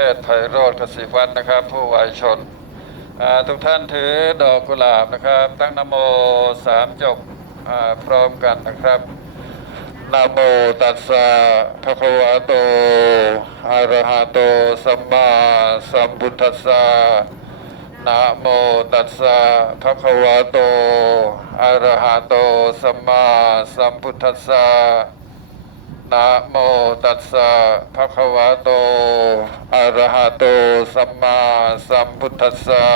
เทศไพโรธกสิวันนะครับ ผู้วายชน ทุกท่านถือดอกกุหลาบนะครับ ตั้งนโมสามจบพร้อมกันนะครับนโมตัสสะภะคะวะโตอะระหะโตสัมมาสัมพุทธัสสะนะโมตัสสะภะคะวะโตอะระหะโตสัมมาสัมพุทธัสสะ นะโมตัสสะภะคะวะโต อะระหะโต สัมมาสัมพุทธัสสะ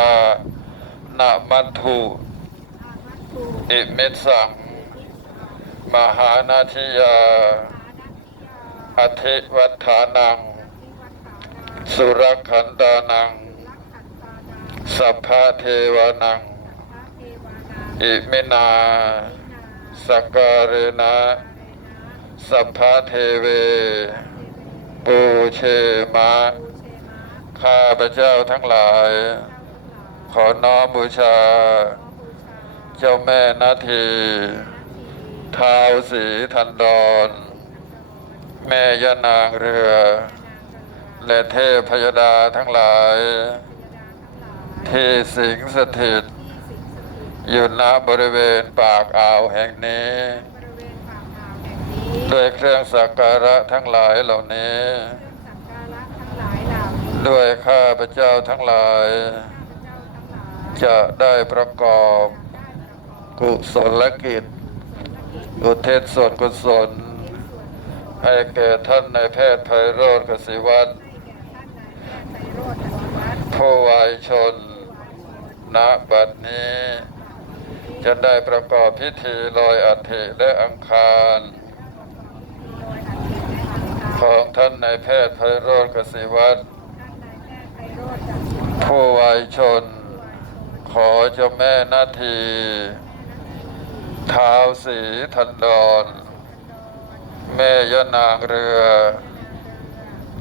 นะมัตถุอิมิสสัง มหานาทิยา อธิวัฏฐานัง สุรคันตานัง สัพพะเทวานัง อิมินา สักการนะ สัพพะเทเว ปูเชมะ ข้าพระเจ้าทั้งหลาย ขอน้อมบูชา เจ้าแม่นาทีท้าวสีทันดอนแม่ยานางเรือ และเทพพยดาทั้งหลาย ที่สิงสถิต อยู่ณบริเวณปากอ่าวแห่งนี้ ด้วยเครื่องสักการะทั้งหลายเหล่านี้ ด้วยข้าพระเจ้าทั้งหลาย จะได้ประกอบกุศลกิจอุทิศส่วนกุศล ให้แก่ท่านในายแพทย์ไพโรธกสิวัตรผู้วายชนณบัดนี้ จะได้ประกอบพิธีลอยอัฐิและอังคาร ของท่านนายแพทย์ไพโรธกสิวัตรผู้วายชน ขอเจ้าแม่นาทีท้าวสีทันดอนแม่ยนางเรือ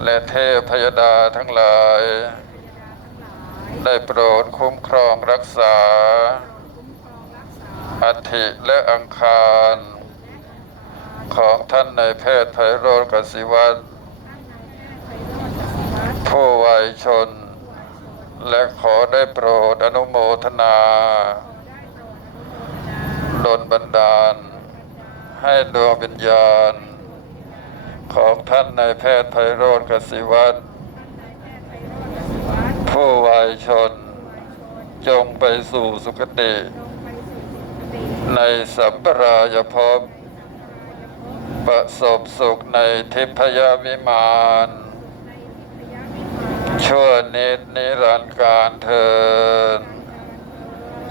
และเทพพยดาทั้งหลาย ได้โปรดคุ้มครองรักษา อัฐิและอังคาร ของท่านในายแพทย์ไพโรจน์กสิวัตร ผู้วัยชน และขอได้โปรดอนุโมทนาดลบันดาล ให้ดวงวิญญาณ ของท่านในายแพทย์ไพโรจน์กสิวัตรผู้วัยชน จงไปสู่สุคติ ในสัมปรายภพประสบสุขในทิพยวิมาน ชั่วนิดนิรันดร์การเทิน